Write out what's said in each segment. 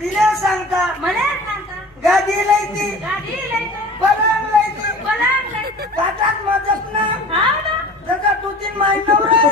तिला सांगता मला सांगता गादी लायती गाडी लायतो पलंग लायती पलंग लायतो काटात माझत ना हाव ना जगा तू तीन महिना रे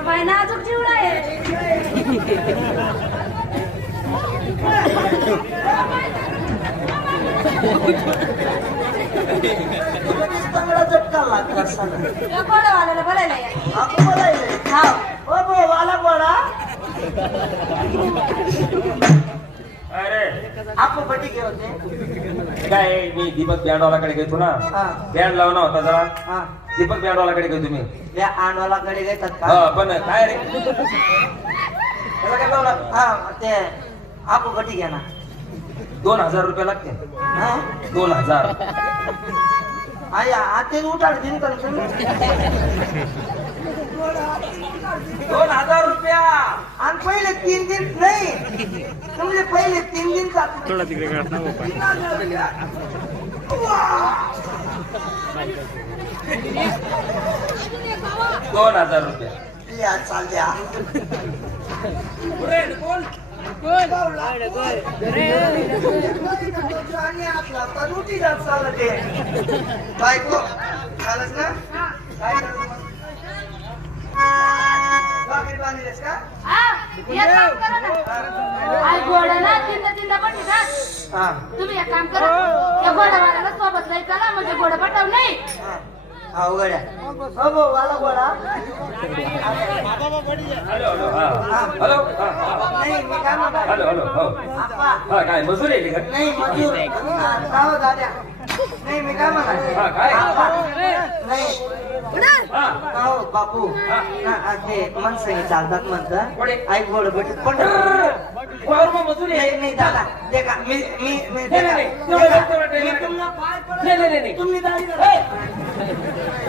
महिना अजून चिवडा आहे चांगला झटका लागला सांगा कोणावाल्याला बोलायला या आपण बोलायले हाव ओ बो वाला बोला अरे आपण पटी घेऊ होते काय मी दीपक बँडवालाकडे गेलो ना हा. बँड लावला होता जरा हा दीपक बँडवालाकडे गेलो तुम्ही त्या आणवालाकडे घेतात का हा पण काय रे त्याला काय लावला हा ते आपण पटी घ्या ना 2000 रुपये लागते हा 2000 आया आते उठाड दिन तर तुम्ही 2000 रुपया आणि पहिले 3 दिन नाही तुमचे पहिले 3 दिन का थोडा तिकडे काढ ना बाबा. 2000 रुपये या चाल द्या आणि आपला पण उठी जात चालत ते बायको चालत ना काय बाकी बांधलेस का हा एक काम करा ना आई घोड्याला तीनदा पण येतात हा तुम्ही एक काम करा त्या घोड्यावाल्याला सोबत लई चला म्हणजे घोडं पटव नाही अवघड्या हो बो वाला बोला हॅलो हॅलो हा हॅलो हा नाही मी काय म्हणतो हॅलो हॅलो हो आप्पा हा काय मजूर आहे का नाही मजूर गाव दाद्या नाही मी काय म्हणा हा काय नाही हा हो बापू हा. ते मनसंगी चालतात म्हणतात कोणी? आई गोड बट पण वावरमा मजूर आहे नाही दादा देखा मी नाही, नाही. तुम्हाला पाय पडत नाही, नाही, नाही. तुम्ही दाढी ए!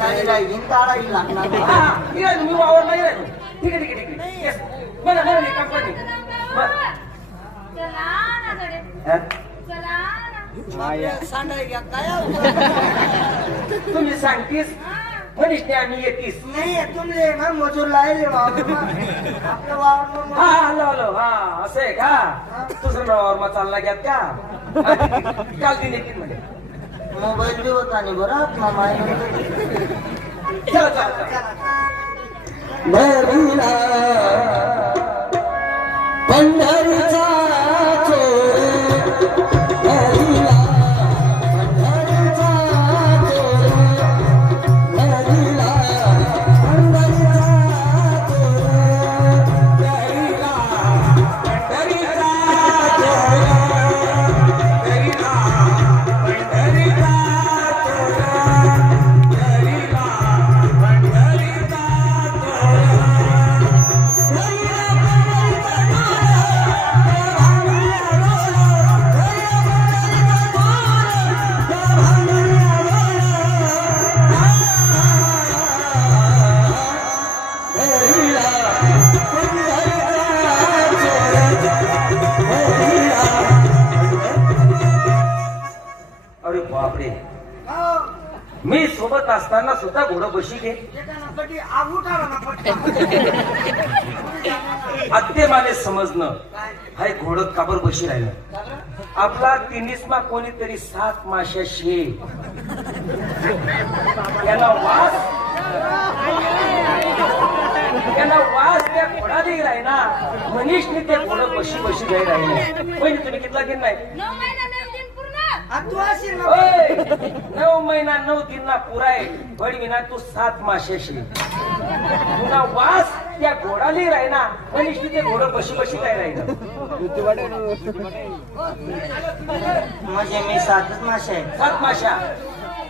दाढीला हिंदाळाही लागणार हा, ठीक आहे, मी वावर नाही राहिलो. ठीक आहे, ठीक आहे, ठीक आहे. Yes. मला नाही, नाही, कंपनी. चला ना गडे हा? चला ना सांडाय घ्या काय तुम्ही सांगतीस म्हणीस नाही आम्ही येतीस नाही तुमले ना मजूर लायले वावर आपलं वावर हा हॅलो हॅलो हा असं आहे का दुसरं वावरमा चालला घ्यात का हा, काल दिन येतील म्हणजे मोबाईल बी होता नाही बरं मामा चला चला चला भरला पंढरीचा अरे बापरे मी सोबत असताना सुद्धा घोडं बशी घे आत्ते माने समजणं हाय घोडत काबर बशी राहिलं आपला तिन्हीसमा कोणीतरी 7 माश्या शे याला वास त्या घोडा देई राहिना मनीषने ते घोडं बशी बशी घे राहिले म्हणजे तुम्ही कितला घेत नाही 9 महिना 9 दिन पूर्ण ओय, 9 महिना 9 दिनला पुराय बडविना तू 7 माश्याशी तुला वास त्या घोडाली राहिना मनीषने ते घोडं बशी बशी काय राहिलं म्हणजे मी 7च मासे आहे 7 माश्या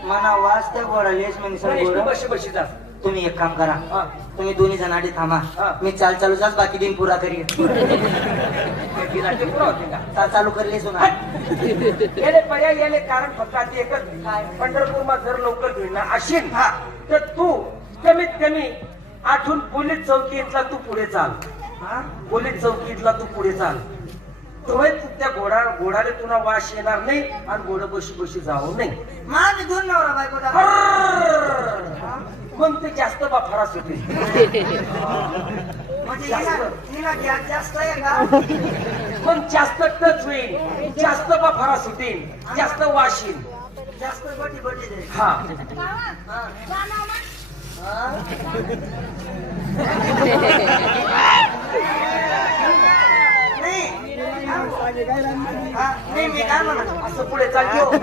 मना वास त्या गोडालेस म्हणजे मनीषने बशी बशी जा तुम्ही एक काम करा हा. तुम्ही दोन्ही जण आधी थांबा हा. मी चालू जाच बाकी दिन पुरा करी ते पुरा होते का चालू करले सुना याले पर्याय याले कारण फक्त आता एकच पंढरपूरमा जर लवकर घेणार असेल हा. तर तू कमीत कमी आठवून पोलीस चौकीतला तू पुढे चाल हा? पोलीस चौकीतला तू पुढे चाल तोय त्या घोडाला तुला वास येणार नाही आणि घोडं बशी बशी जाऊ नाही माझे दोन नवरा बायको दादा. मग ते जास्त बा फरास होते म्हणजे जास्त हिला गॅस जास्त आहे का? पण जास्त टच होईल, जास्त बफारा सुटेल, जास्त वास येईल. जास्त बटी दे. हा नाही मी काय म्हणत असं पुढे चालतो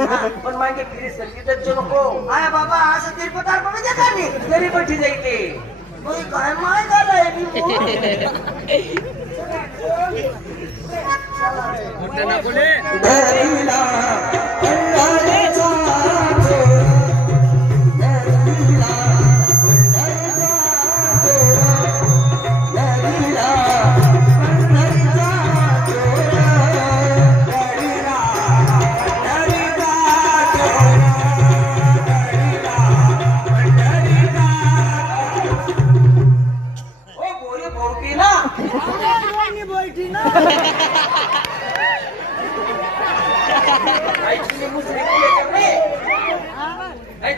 पण मागे फिरी सरकी तर नको. आय बाबा असं तिरपतार पण देता मी तरी बठी जायते. काय माय झालंय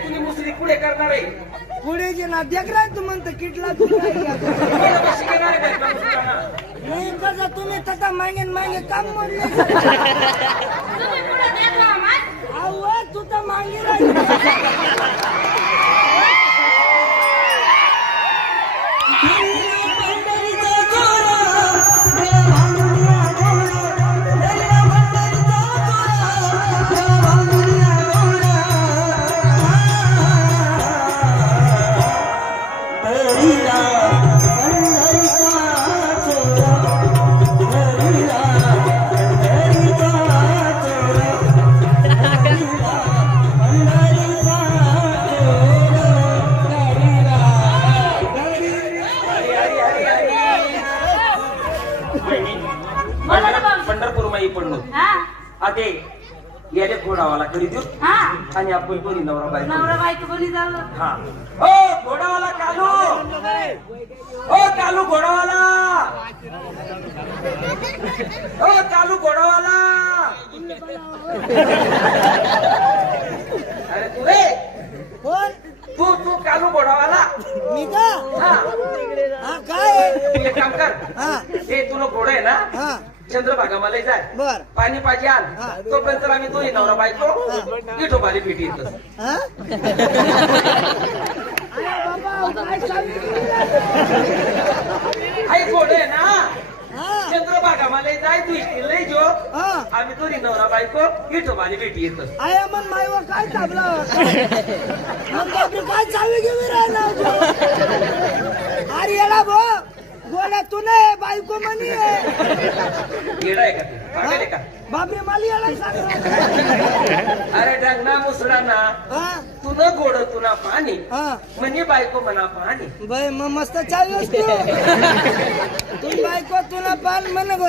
तुम्ही मुसरी पुढे करणार आहे. पुढे जे ना देखराय तू म्हणतो किटला तू कशी घेणार आहे काय नाही कसं तुम्ही तसा मागे काम म्हणले तुम्ही पुढे देखला माय. अहो तू तर मागे राहिली. पंढरपूर माई पडलो हा आते याले घोडावाला करी देऊ हा आणि आपण कोणी नवरा बायको. नवरा बायको बोली झालं. हा ओ घोडावाला कालू, ओ कालू घोडावाला, ओ कालू घोडावाला. अरे तू रे कोण तू कालू घोडावाला. मी का हा हा काय तू एक काम कर. हा ते तुला घोडा आहे ना हा चंद्रभागा मला जाय बर पाणी पाहिजे आण हा. तोपर्यंत आम्ही दोन्ही नवरा बायको विठोबाली पिटी येतो. हा आई घोडे आहे ना हा चंद्रभागा मला जाय तू इष्टी लय जो हा आम्ही दोन्ही नवरा बायको विठोबाली भेटी येतो. आया मन मायवा काय चाबला मग बापरे काय चावी घेऊन राहिला अरे याला भो गोला तू नाही बायको म्हणी येडा आहे का ते पागल आहे का? बापरे मला याला सांग अरे डंगना मुसडाना हा तू न घोड तुला पाणी हा म्हणजे बायको म्हणा पाणी. बाय मग मस्त चावी असतो तू बायको तुला पान म्हण गो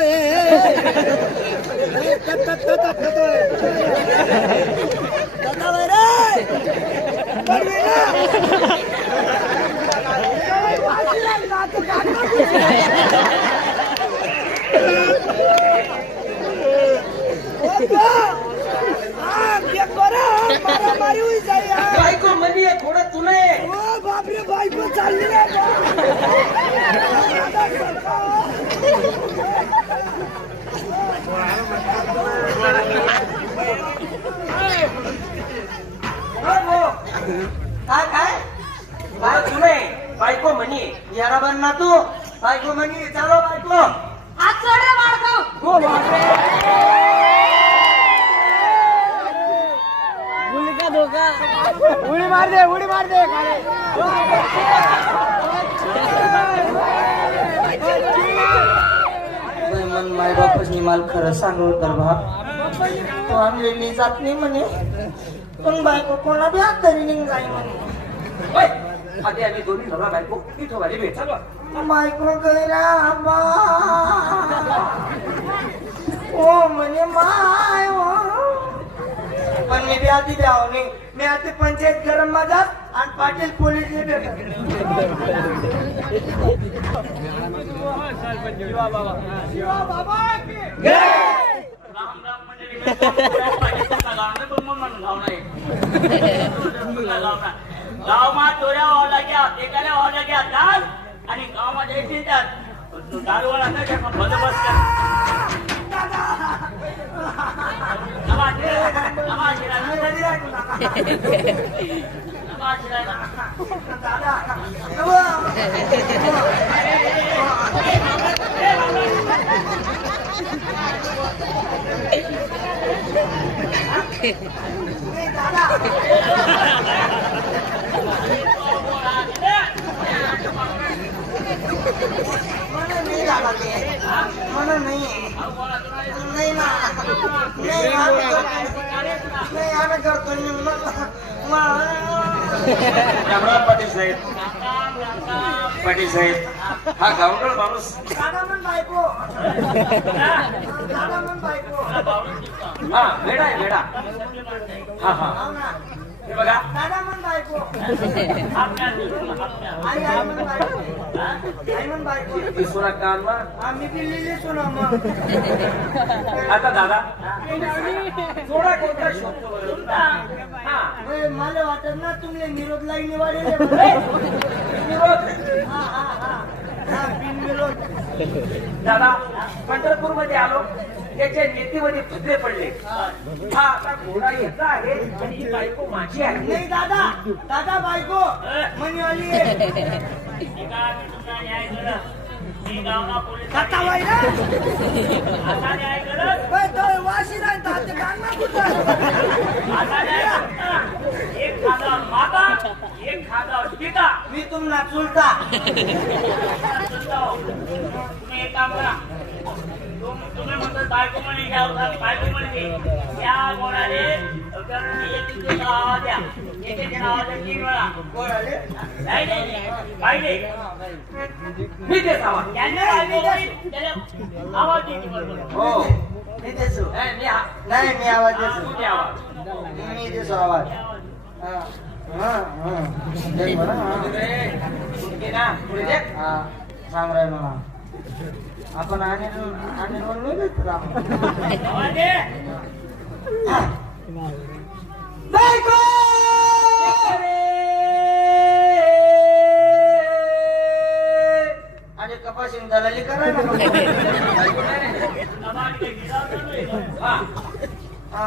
मारी हुई जाई बायको म्हणी घोड तू नाही. ओ बापरे बायको चालली ना काय काय घोड तू नाही बायको म्हणी. यारा बन ना तू बायको म्हणी चालो बायको हात सोड रे बाळगाव. उडी मार दे मन माय बापाची मला खरं सांगू तर बा तो आणले मी जात नाही म्हणे पण बायको कोणा बी हात तरी निघ जाई म्हणे आधी आम्ही दोन्ही नवरा बायको विठोबाली भेट चालू. बायको गैरा ओ म्हणे माय पण मी बी आधी द्याव नाही मी आता पंचायत गरम माझा आणि पाटील पोलीस गावमा चोऱ्या व्हायला गया एकाला व्हायला गया दाल आणि गावमध्ये येतात दारूवाला नाही का? बंदोबस्त कर. आवाज दे. आवाज दे. आवाज दे. मला नाही नाही ना नाही आम्ही करतो पाटील साहेब, पाटील साहेब, हा गावडळ माणूस. दादा म्हण बायको दादा म्हण बायको हा वेडा आहे वेडा. हा हा हो ना हे बघा. दादा म्हण बायको आई आई म्हण बायको आई म्हण बायको ती सोना कान मा. आम्ही दिलेली सुना मग आता दादा थोडा कोणता शोधतो बरं. हा होय, मला वाटत ना तुम्ही निरोध लाई निवाडले विरोध. बिनविरोध दादा पंढरपूर मध्ये आलो, त्याच्या नेतीमध्ये फुटले पडले. हा आता घोडा याचा आहे आणि ही बायको माझी आहे. नाही दादा दादा बायको म्हणे आली आता बाई ना होय, तो वाशी नाही ताते काढणार कुठं एक खादा माता, एक खादा पिता. मी तुम्हाला चुलता तुम्ही एक काम करा. तुम्ही म्हणतात बायको म्हणे घ्यावं, बायको म्हणे या गोडाने एक आवाज द्या, एक आवाज द्या 3 वेळा. कोणाले नाही नाही पाहिजे मी देत आवाज. त्याने आवाज द्यायची बरोबर. हो मी देसू नाही, नाही मी आवाज तू देसू दे आवाज. मी देसू आवाज हा हा हा दे बरं, हा. घे ना पुढे दे. हा सांग राय मला आपण आणि म्हणून घेत आवाज दे. बायको आणि कपाशी दलाली करायला आवाज दे. हा. हा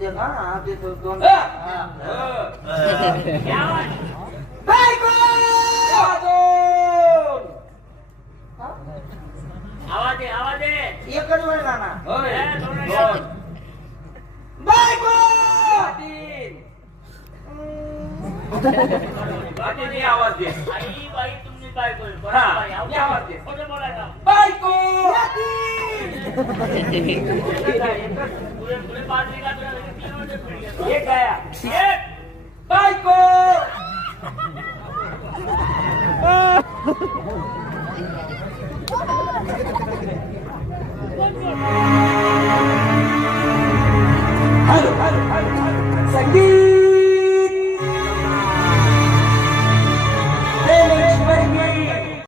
दे का हा ते दोन आवाज बायको आवाज दे. आवाज दे. एकच वेळ गाणा होय. दोन. बायको बाकी आवाज दे. आई बाई तुम्ही काय बोल हा, आवाज दे. खोटं बोलायचं. बायको. पुढे 5 मिनिटात 3 मिनिटं पडली. एक गाया. एक. बायको. हॅलो हॅलो हॅलो संगीत.